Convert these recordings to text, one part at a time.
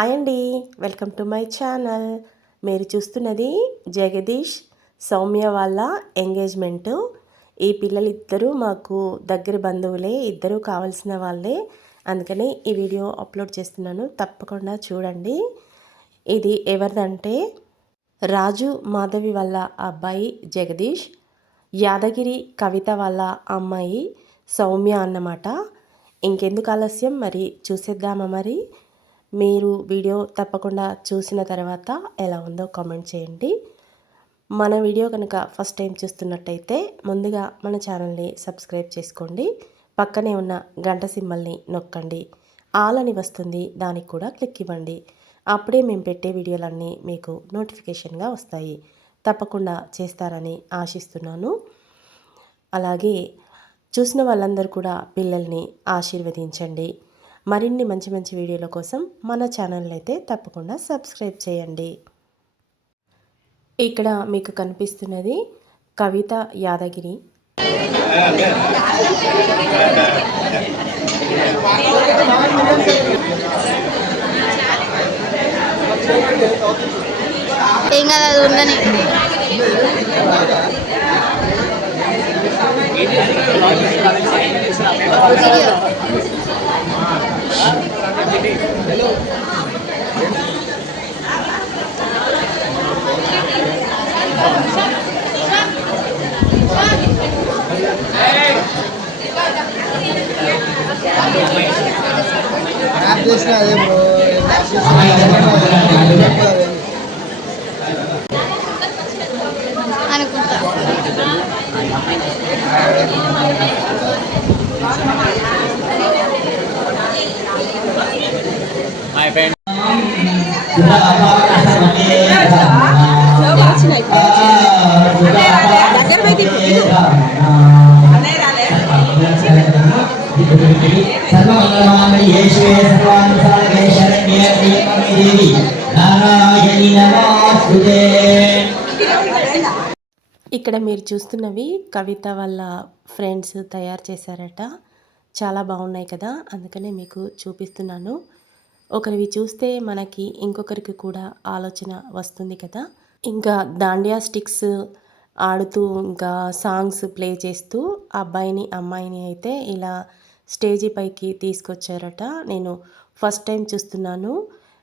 Hi అండి, welcome to my channel. మీరు చూస్తున్నది జగదీష్ సౌమ్య వాళ్ళ ఎంగేజ్మెంటు. ఈ పిల్లలిద్దరూ మాకు దగ్గర బంధువులే, ఇద్దరూ కావాల్సిన వాళ్ళే. అందుకని ఈ వీడియో అప్లోడ్ చేస్తున్నాను, తప్పకుండా చూడండి. ఇది ఎవరిదంటే రాజు మాధవి వాళ్ళ అబ్బాయి జగదీష్, యాదగిరి కవిత వాళ్ళ అమ్మాయి సౌమ్య అన్నమాట. ఇంకెందుకు ఆలస్యం, మరి చూసేద్దామా? మరి మీరు వీడియో తప్పకుండా చూసిన తర్వాత ఎలా ఉందో కామెంట్ చేయండి. మన వీడియో కనుక ఫస్ట్ టైం చూస్తున్నట్టయితే ముందుగా మన ఛానల్ని సబ్స్క్రైబ్ చేసుకోండి. పక్కనే ఉన్న గంట సింబల్ని నొక్కండి, ఆల్ అని వస్తుంది, దానికి కూడా క్లిక్ ఇవ్వండి. అప్పుడే మేము పెట్టే వీడియోలన్నీ మీకు నోటిఫికేషన్గా వస్తాయి. తప్పకుండా చేస్తారని ఆశిస్తున్నాను. అలాగే చూసిన వాళ్ళందరూ కూడా పిల్లల్ని ఆశీర్వదించండి. మరిన్ని మంచి మంచి వీడియోల కోసం మన ఛానల్ని అయితే తప్పకుండా సబ్స్క్రైబ్ చేయండి. ఇక్కడ మీకు కనిపిస్తున్నది కవిత యాదగిరి. ఏం కాదు, అది ఉండని. అనుకుంటా ఇక్కడ మీరు చూస్తున్నవి కవిత వాళ్ళ ఫ్రెండ్స్ తయారు చేశారట. చాలా బాగున్నాయి కదా, అందుకనే మీకు చూపిస్తున్నాను. ఒకరివి చూస్తే మనకి ఇంకొకరికి కూడా ఆలోచన వస్తుంది కదా. ఇంకా దాండియా స్టిక్స్ ఆడుతూ ఇంకా సాంగ్స్ ప్లే చేస్తూ అబ్బాయిని అమ్మాయిని అయితే ఇలా స్టేజీ పైకి తీసుకొచ్చారట. నేను ఫస్ట్ టైం చూస్తున్నాను.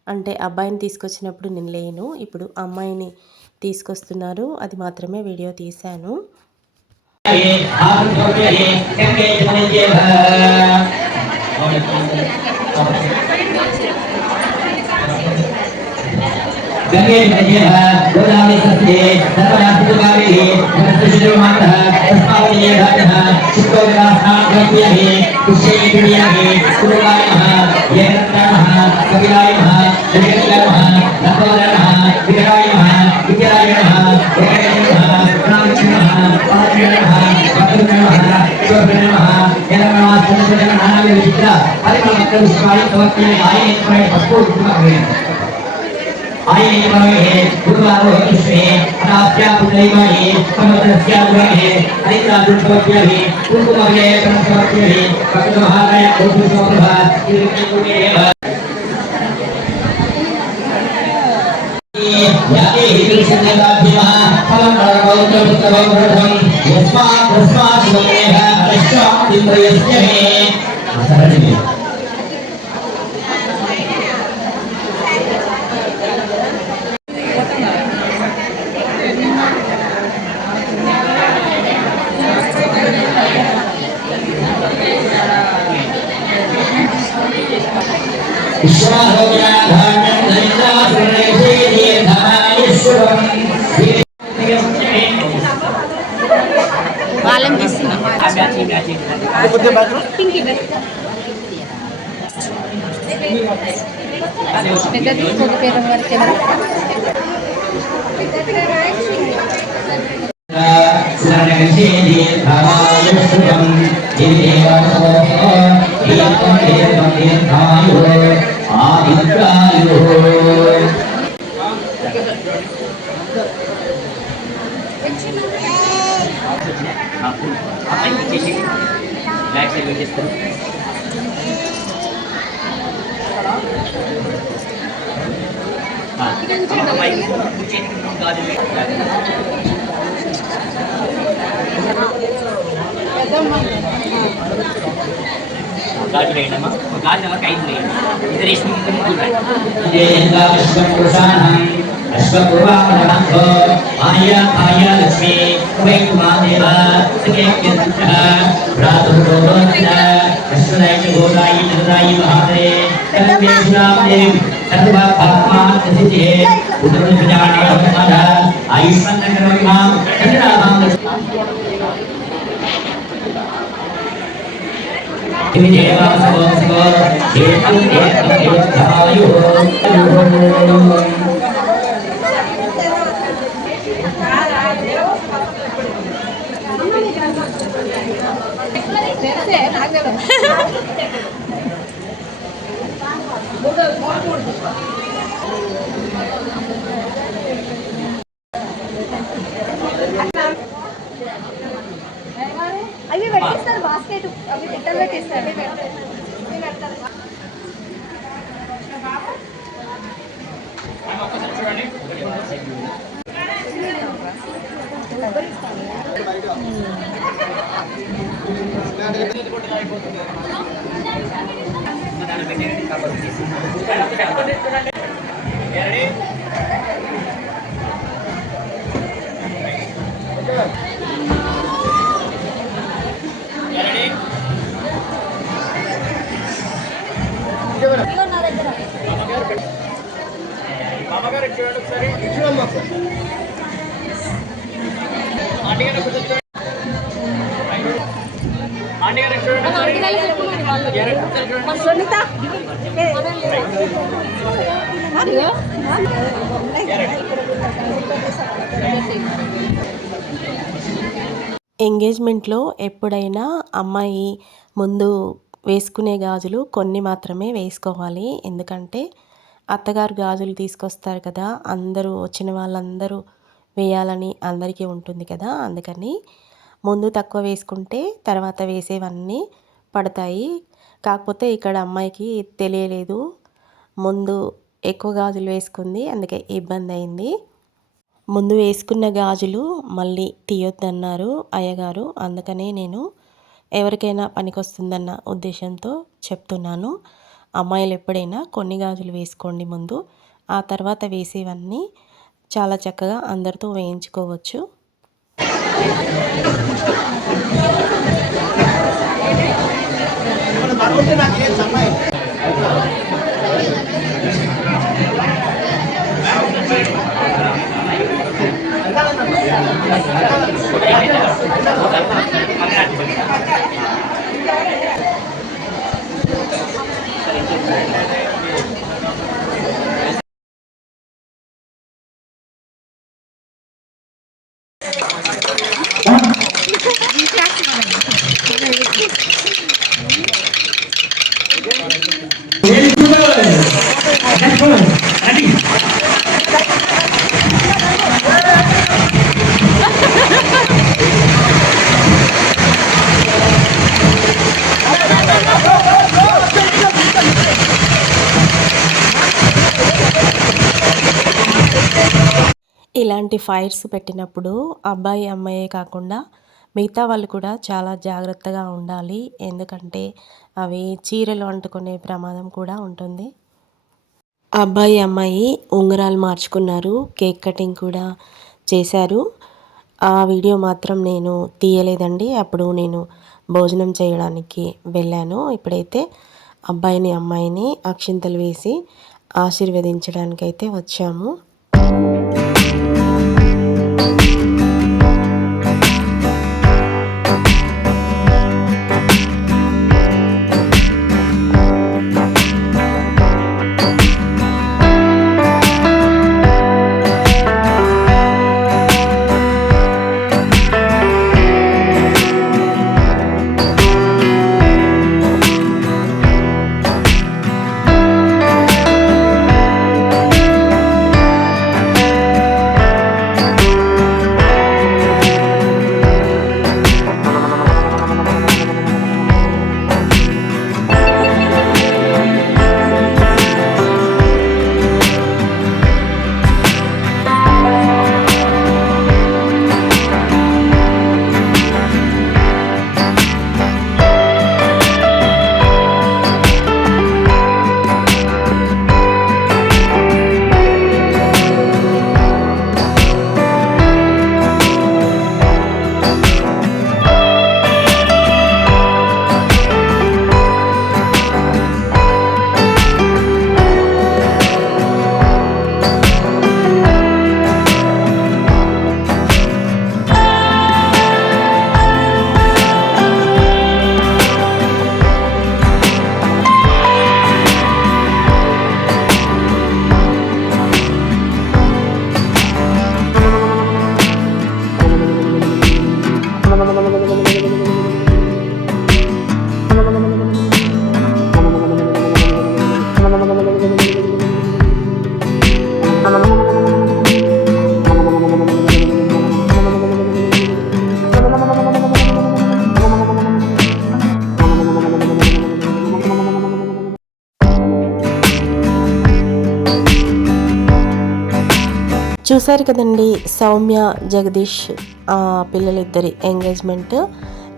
అంటే అబ్బాయిని తీసుకొచ్చినప్పుడు నేను లేను, ఇప్పుడు అమ్మాయిని తీసుకొస్తున్నారు, అది మాత్రమే వీడియో తీశాను. गंगे नद्यः गोदावरी सस्ये सर्वनाशितुकारिः नमस्तुशिरोमातः तस्मावतीये घाटः चित्तोग्रास्नाग्रव्यः पुष्यैकुर्याः कुरुवाय नमः येनत्तामः कपिलाय नमः जगत्याय नमः नभोदरः विकटाय नमः विद्याय नमः एकटे नमः प्राणिक्षे नमः पादे नमः वक्रतुण्डे नमः शोभने नमः यनमः संस्कृतं नानाविध विचित्र परिमलमत्र विश्वाय भवत्यै आये प्राय पक्को उत्तमः आये नमः गुरुवारो कृष्णे अनाप्या पुण्यमाये समत्रस्या गुणे हरिद्रादुष्टोप्यः कुंकुमवे परमस्वप्यः भक्तमहाराय गोपुसोभा तिरुकेतुके याते हितुसंगताभ्यः फलं परमौतमोत्तमं यस्मात् शिवमेह अष्टादिन्द्रियस्य मे सरणे వాళ్ళని తీస్తున్నాం. పెద్ద తీసుకోకపోయిన వరకు गाज लेना मा गाज ना काई लेना इधर इसमें कुछ ये इंदा अश्वपुरुषाणं अश्वपूर्वामनंतो आया आया लक्ष्मी वैकुमादेवा सकेत्यंतः प्रातुर्गोदोत्तः अश्वदायि गोदायि नदायि महादे सर्वेश्वरामदेव सर्वपात्मासिद्धे उदरविजाने भवनादा आयुष्मन्नकरमां चन्द्रामां అవి పెట్టేస్తారు బాస్కెట్ అవి పెట్టలు పెట్టేస్తారు ఎంగేజ్మెంట్లో ఎప్పుడైనా అమ్మాయి ముందు వేసుకునే గాజులు కొన్ని మాత్రమే వేసుకోవాలి. ఎందుకంటే అత్తగారు గాజులు తీసుకొస్తారు కదా, అందరూ వచ్చిన వాళ్ళందరూ వేయాలని అందరికీ ఉంటుంది కదా, అందుకని ముందు తక్కువ వేసుకుంటే తర్వాత వేసేవన్నీ పడతాయి. కాకపోతే ఇక్కడ అమ్మాయికి తెలియలేదు, ముందు ఎక్కువ గాజులు వేసుకుంది, అందుకే ఇబ్బంది అయింది. ముందు వేసుకున్న గాజులు మళ్ళీ తీయొద్దన్నారు అయ్యగారు, అందుకనే నేను ఎవరికైనా పనికొస్తుందన్న ఉద్దేశంతో చెప్తున్నాను. అమ్మాయిలు ఎప్పుడైనా కొన్ని గాజులు వేసుకోండి ముందు, ఆ తర్వాత వేసేవన్నీ చాలా చక్కగా అందరితో వేయించుకోవచ్చు. ఇలాంటి ఫైర్స్ పెట్టినప్పుడు అబ్బాయి అమ్మాయే కాకుండా మిగతా వాళ్ళు కూడా చాలా జాగ్రత్తగా ఉండాలి. ఎందుకంటే అవి చీరలు అంటుకునే ప్రమాదం కూడా ఉంటుంది. అబ్బాయి అమ్మాయి ఉంగరాలు మార్చుకున్నారు, కేక్ కటింగ్ కూడా చేశారు. ఆ వీడియో మాత్రం నేను తీయలేదండి, అప్పుడు నేను భోజనం చేయడానికి వెళ్ళాను. ఇప్పుడైతే అబ్బాయిని అమ్మాయిని అక్షింతలు వేసి ఆశీర్వదించడానికైతే వచ్చాము. చూశారు కదండి సౌమ్య జగదీష్ పిల్లలిద్దరి ఎంగేజ్మెంట్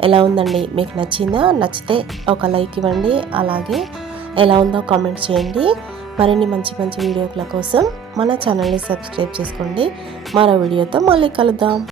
ఎలా ఉందండి? మీకు నచ్చిందా? నచ్చితే ఒక లైక్ ఇవ్వండి. అలాగే ఎలా ఉందో కామెంట్ చేయండి. మరిన్ని మంచి మంచి వీడియోల కోసం మన ఛానల్ని సబ్స్క్రైబ్ చేసుకోండి. మరో వీడియోతో మళ్ళీ కలుద్దాం.